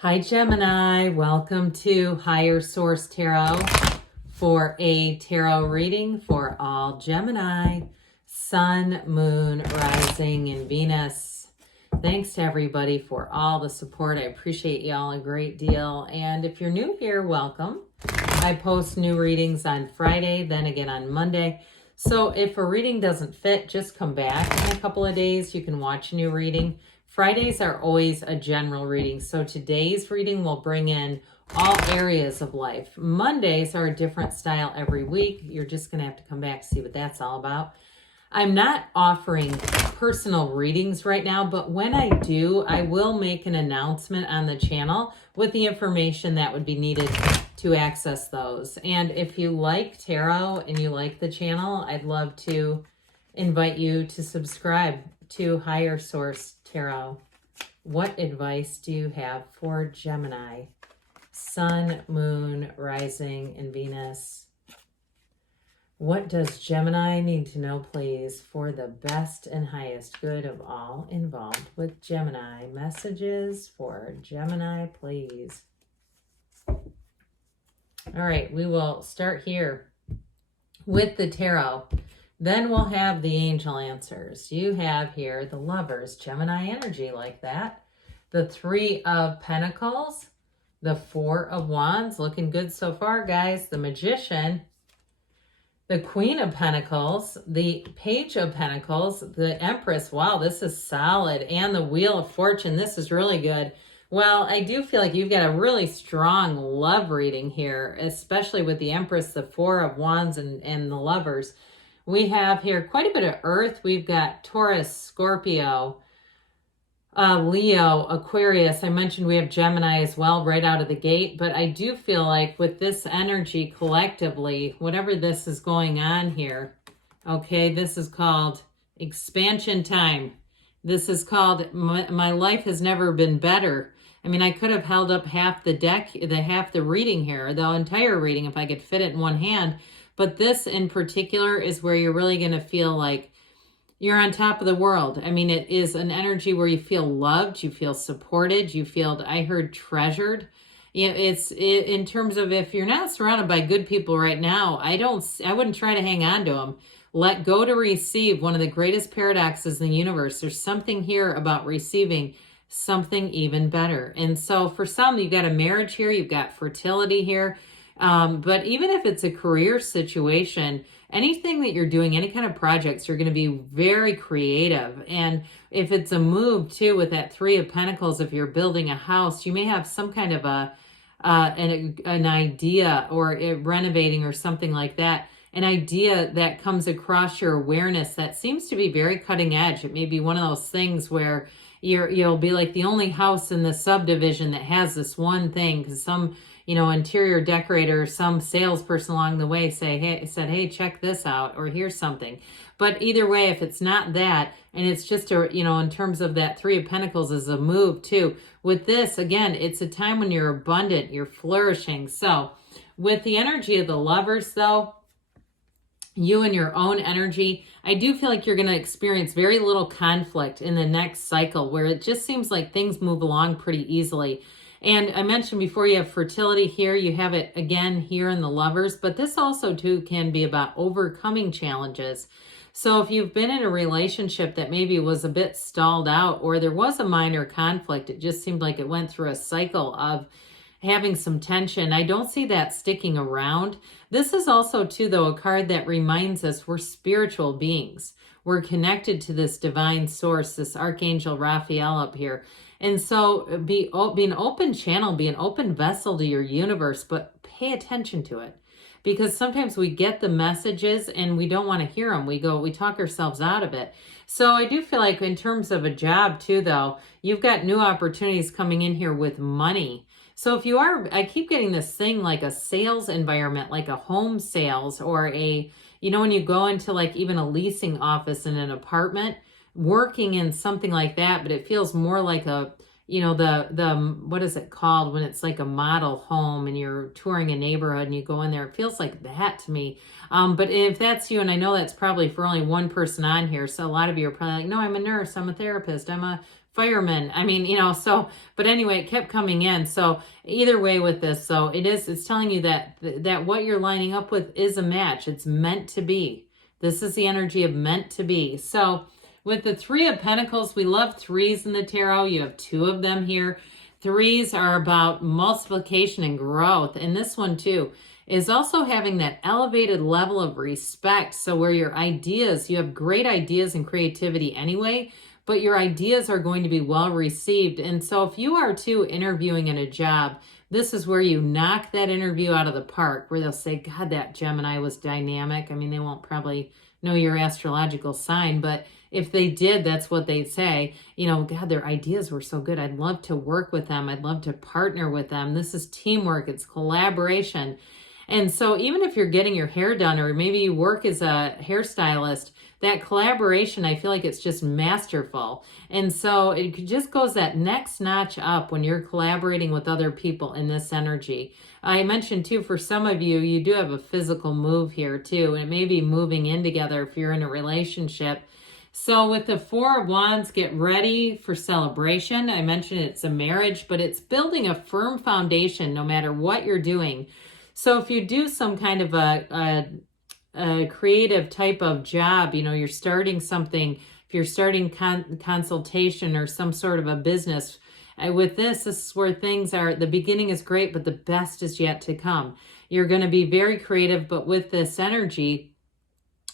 Hi Gemini, welcome to Higher Source Tarot for a tarot reading for all Gemini, Sun, Moon, Rising, and Venus. Thanks to everybody for all the support. I appreciate y'all a great deal. And if you're new here, welcome. I post new readings on Friday, then again on Monday. So if a reading doesn't fit, just come back in a couple of days. You can watch a new reading. Fridays are always a general reading. So today's reading will bring in all areas of life. Mondays are a different style every week. You're just going to have to come back to see what that's all about. I'm not offering personal readings right now, but when I do, I will make an announcement on the channel with the information that would be needed to access those. And if you like tarot and you like the channel, I'd love to invite you to subscribe to Higher Source Tarot. What advice do you have for Gemini? Sun, Moon, Rising, and Venus. What does Gemini need to know, please, for the best and highest good of all involved with Gemini? Messages for Gemini, please. All right, we will start here with the tarot. Then we'll have the angel answers. You have here the Lovers, Gemini energy like that. The Three of Pentacles, the Four of Wands, looking good so far, guys. The Magician, the Queen of Pentacles, the Page of Pentacles, the Empress. Wow, this is solid. And the Wheel of Fortune. This is really good. Well, I do feel like you've got a really strong love reading here, especially with the Empress, the Four of Wands, and the Lovers. We have here quite a bit of Earth. We've got Taurus, Scorpio, Leo, Aquarius. I mentioned we have Gemini as well right out of the gate. But I do feel like with this energy collectively, whatever this is going on here, okay, this is called expansion time. This is called my life has never been better. I mean, I could have held up half the deck, half the reading here, the entire reading, if I could fit it in one hand. But this in particular is where you're really going to feel like you're on top of the world. I mean, it is an energy where you feel loved, you feel supported, you feel, I heard, treasured. You know, in terms of if you're not surrounded by good people right now, I wouldn't try to hang on to them. Let go to receive, one of the greatest paradoxes in the universe. There's something here about receiving something even better. And so for some, you've got a marriage here, you've got fertility here. But even if it's a career situation, anything that you're doing, any kind of projects, you're going to be very creative. And if it's a move too, with that Three of Pentacles, if you're building a house, you may have some kind of an idea, or renovating or something like that. An idea that comes across your awareness that seems to be very cutting edge. It may be one of those things where you'll be like the only house in the subdivision that has this one thing, because some interior decorator, some salesperson along the way said, hey, check this out, or here's something. But either way, if it's not that, and it's just in terms of that Three of Pentacles is a move too. With this, again, it's a time when you're abundant, you're flourishing. So with the energy of the Lovers though, you and your own energy, I do feel like you're going to experience very little conflict in the next cycle, where it just seems like things move along pretty easily. And I mentioned before, you have fertility here. You have it again here in the Lovers, but this also too can be about overcoming challenges. So if you've been in a relationship that maybe was a bit stalled out, or there was a minor conflict, it just seemed like it went through a cycle of having some tension. I don't see that sticking around. This is also too, though, a card that reminds us we're spiritual beings. We're connected to this divine source, this Archangel Raphael up here. And so be an open channel, be an open vessel to your universe, but pay attention to it. Because sometimes we get the messages and we don't want to hear them. We talk ourselves out of it. So I do feel like in terms of a job too, though, you've got new opportunities coming in here with money. So if you are, I keep getting this thing like a sales environment, like a home sales, or when you go into like even a leasing office in an apartment, working in something like that, but it feels more like a, what is it called when it's like a model home and you're touring a neighborhood and you go in there, it feels like that to me. But if that's you, and I know that's probably for only one person on here, so a lot of you are probably like, no, I'm a nurse, I'm a therapist, I'm a firemen. I mean, so, but anyway, it kept coming in. So either way with this, so it's telling you that what you're lining up with is a match. It's meant to be. This is the energy of meant to be. So with the Three of Pentacles, we love threes in the tarot. You have two of them here. Threes are about multiplication and growth. And this one too is also having that elevated level of respect. So where your ideas, you have great ideas and creativity anyway, but your ideas are going to be well received. And so if you are too interviewing in a job, this is where you knock that interview out of the park, where they'll say, God, that Gemini was dynamic. I mean, they won't probably know your astrological sign, but if they did, that's what they'd say. God, their ideas were so good. I'd love to work with them. I'd love to partner with them. This is teamwork. It's collaboration. And so even if you're getting your hair done, or maybe you work as a hairstylist, that collaboration, I feel like it's just masterful. And so it just goes that next notch up when you're collaborating with other people in this energy. I mentioned too, for some of you, you do have a physical move here too, and it may be moving in together if you're in a relationship. So with the Four of Wands, get ready for celebration. I mentioned it's a marriage, but it's building a firm foundation no matter what you're doing. So if you do some kind of a creative type of job, you're starting something, if you're starting consultation or some sort of a business, with this is where things are, the beginning is great, but the best is yet to come. You're going to be very creative, but with this energy,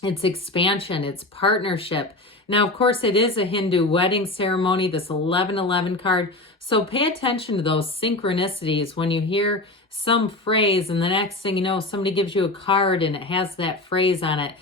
it's expansion, it's partnership. Now, of course, it is a Hindu wedding ceremony, this 1111 card. So pay attention to those synchronicities when you hear some phrase and the next thing you know, somebody gives you a card and it has that phrase on it.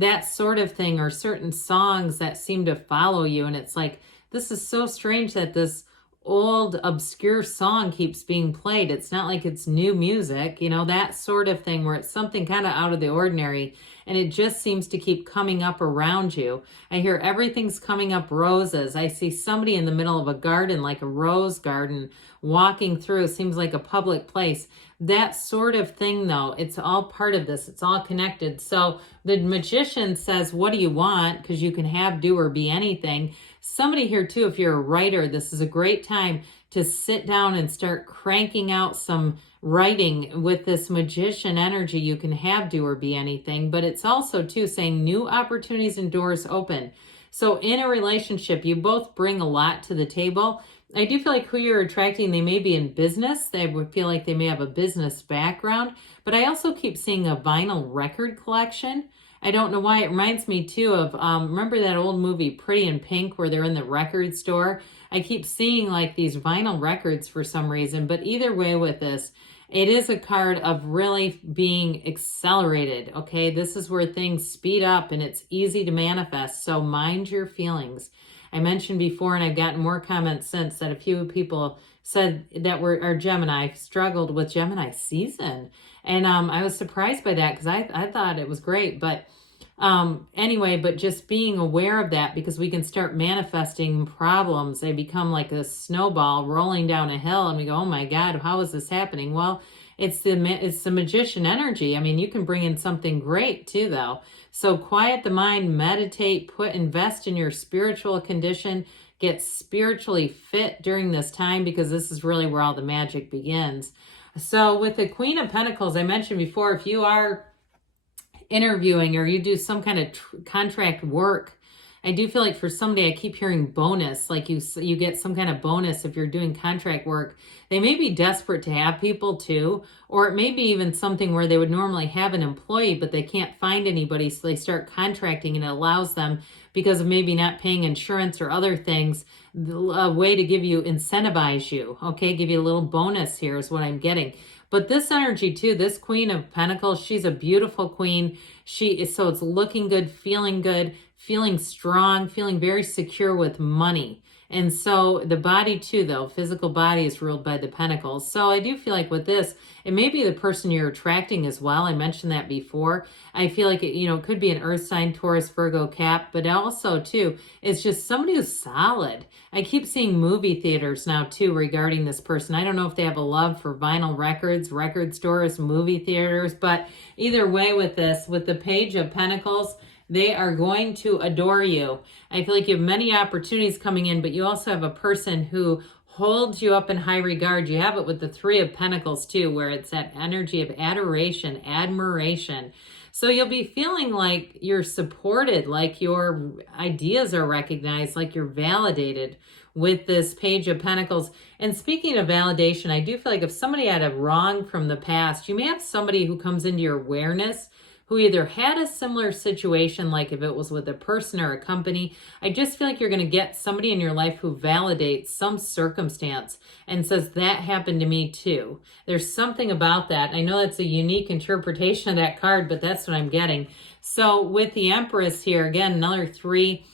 That sort of thing, or certain songs that seem to follow you. And it's like, this is so strange that this old obscure song keeps being played. It's not like it's new music, that sort of thing where it's something kind of out of the ordinary and it just seems to keep coming up around you. I hear everything's coming up roses. I see somebody in the middle of a garden, like a rose garden, walking through. It seems like a public place. That sort of thing though, it's all part of this. It's all connected. So the Magician says, what do you want? Because you can have, do, or be anything. Somebody here too, if you're a writer, this is a great time to sit down and start cranking out some writing with this Magician energy. You can have, do, or be anything, but it's also too saying new opportunities and doors open. So in a relationship, you both bring a lot to the table. I do feel like who you're attracting, they may be in business. They would feel like they may have a business background, but I also keep seeing a vinyl record collection. I don't know why. It reminds me too of, remember that old movie Pretty in Pink where they're in the record store? I keep seeing like these vinyl records for some reason, but either way with this, it is a card of really being accelerated, okay? This is where things speed up and it's easy to manifest, so mind your feelings. I mentioned before, and I've gotten more comments since, that a few people said that are Gemini, struggled with Gemini season. And I was surprised by that because I thought it was great. But anyway, but just being aware of that, because we can start manifesting problems. They become like a snowball rolling down a hill and we go, oh my God, how is this happening? Well, it's the Magician energy. I mean, you can bring in something great too, though. So quiet the mind, meditate, invest in your spiritual condition, get spiritually fit during this time, because this is really where all the magic begins. So with the Queen of Pentacles, I mentioned before, if you are interviewing or you do some kind of contract work, I do feel like for somebody, I keep hearing bonus, like you get some kind of bonus if you're doing contract work. They may be desperate to have people too, or it may be even something where they would normally have an employee, but they can't find anybody, so they start contracting, and it allows them, because of maybe not paying insurance or other things, a way to incentivize you, okay? Give you a little bonus here is what I'm getting. But this energy too, this Queen of Pentacles, she's a beautiful queen. So it's looking good, feeling strong, feeling very secure with money. And so the body too, though, physical body is ruled by the Pentacles. So I do feel like with this, it may be the person you're attracting as well. I mentioned that before. I feel like it could be an earth sign, Taurus, Virgo, Cap, but also too, it's just somebody who's solid. I keep seeing movie theaters now too regarding this person. I don't know if they have a love for vinyl records, record stores, movie theaters, but either way with this, with the Page of Pentacles, They are going to adore you. I feel like you have many opportunities coming in, but you also have a person who holds you up in high regard. You have it with the Three of Pentacles too, where it's that energy of adoration, admiration. So you'll be feeling like you're supported, like your ideas are recognized, like you're validated with this Page of Pentacles. And speaking of validation, I do feel like if somebody had a wrong from the past, you may have somebody who comes into your awareness who either had a similar situation, like if it was with a person or a company. I just feel like you're going to get somebody in your life who validates some circumstance and says, that happened to me too. There's something about that. I know that's a unique interpretation of that card, but that's what I'm getting. So with the Empress here, again, another 3.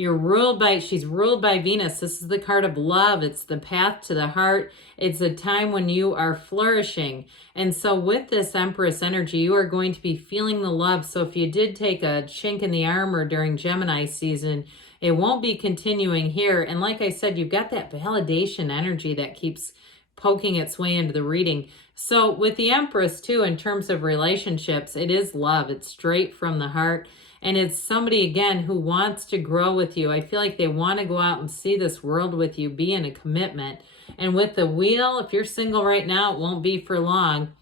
She's ruled by Venus. This is the card of love. It's the path to the heart. It's a time when you are flourishing. And so with this Empress energy, you are going to be feeling the love. So if you did take a chink in the armor during Gemini season, it won't be continuing here. And like I said, you've got that validation energy that keeps poking its way into the reading. So with the Empress too, in terms of relationships, it is love. It's straight from the heart. And it's somebody, again, who wants to grow with you. I feel like they want to go out and see this world with you, be in a commitment. And with the Wheel, if you're single right now, it won't be for long.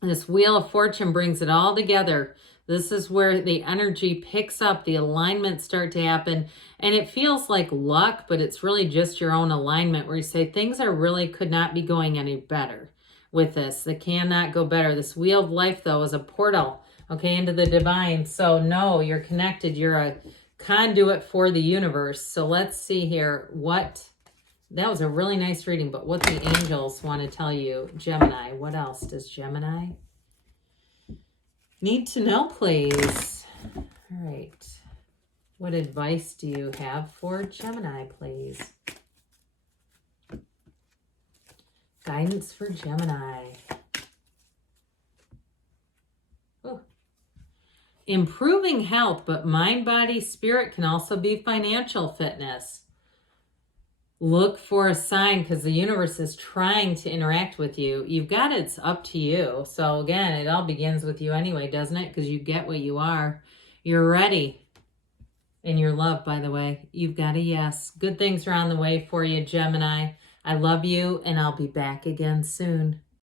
This Wheel of Fortune brings it all together. This is where the energy picks up, the alignments start to happen. And it feels like luck, but it's really just your own alignment where you say things could not be going any better with this. They cannot go better. This Wheel of Life, though, is a portal, okay, into the divine. So no, you're connected. You're a conduit for the universe. So let's see here that was a really nice reading, but what the angels want to tell you, Gemini. What else does Gemini need to know, please? All right. What advice do you have for Gemini, please? Guidance for Gemini. Oh. Improving health, but mind, body, spirit can also be financial fitness. Look for a sign because the universe is trying to interact with you. You've got it's up to you. So again, it all begins with you anyway, doesn't it? Because you get what you are. You're ready. And you're loved, by the way. You've got a yes. Good things are on the way for you, Gemini. I love you, and I'll be back again soon.